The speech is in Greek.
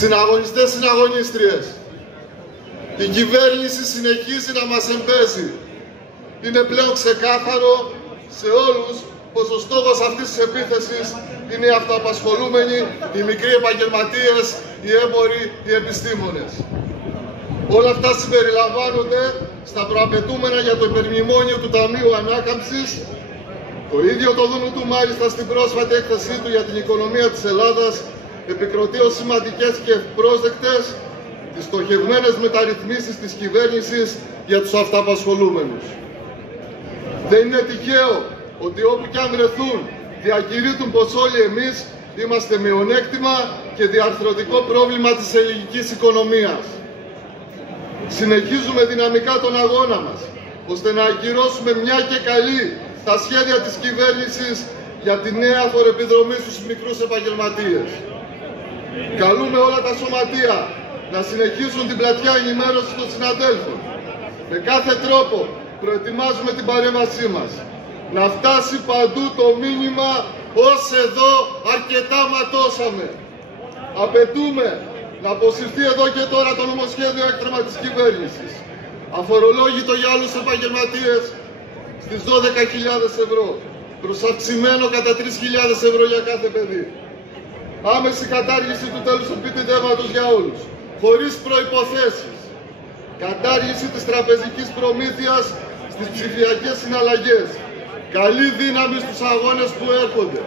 Συναγωνιστές, συναγωνίστριες, η κυβέρνηση συνεχίζει να μας εμπέζει. Είναι πλέον ξεκάθαρο σε όλους πως ο στόχος αυτής της επίθεσης είναι οι αυτοαπασχολούμενοι, οι μικροί επαγγελματίες, οι έμποροι, οι επιστήμονες. Όλα αυτά συμπεριλαμβάνονται στα προαπαιτούμενα για το υπερμνημόνιο του Ταμείου Ανάκαμψης. Το ίδιο το ΔΝΤ μάλιστα στην πρόσφατη έκθεσή του για την οικονομία της Ελλάδας επικροτεί ως σημαντικές και ευπρόσδεκτες τις στοχευμένες μεταρρυθμίσεις της κυβέρνησης για τους αυτοαπασχολούμενους. Δεν είναι τυχαίο ότι όπου κι αν βρεθούν διακηρύττουν πως όλοι εμείς είμαστε μειονέκτημα και διαρθρωτικό πρόβλημα της ελληνικής οικονομίας. Συνεχίζουμε δυναμικά τον αγώνα μας, ώστε να ακυρώσουμε μια και καλή τα σχέδια της κυβέρνησης για τη νέα φοροεπιδρομή στους μικρούς επαγγελματίες. Καλούμε όλα τα σωματεία να συνεχίσουν την πλατιά ενημέρωση των συναδέλφων. Με κάθε τρόπο προετοιμάζουμε την παρέμβασή μας. Να φτάσει παντού το μήνυμα «Ως εδώ αρκετά ματώσαμε». Απαιτούμε να αποσυρθεί εδώ και τώρα το νομοσχέδιο έκτρεμα της κυβέρνησης, αφορολόγητο για άλλους επαγγελματίες στις 12.000 ευρώ, προσαυξημένο κατά 3.000 ευρώ για κάθε παιδί. Άμεση κατάργηση του τέλους επιτεδεύματος για όλους, χωρίς προϋποθέσεις. Κατάργηση της τραπεζικής προμήθειας στις ψηφιακές συναλλαγές. Καλή δύναμη στους αγώνες που έρχονται.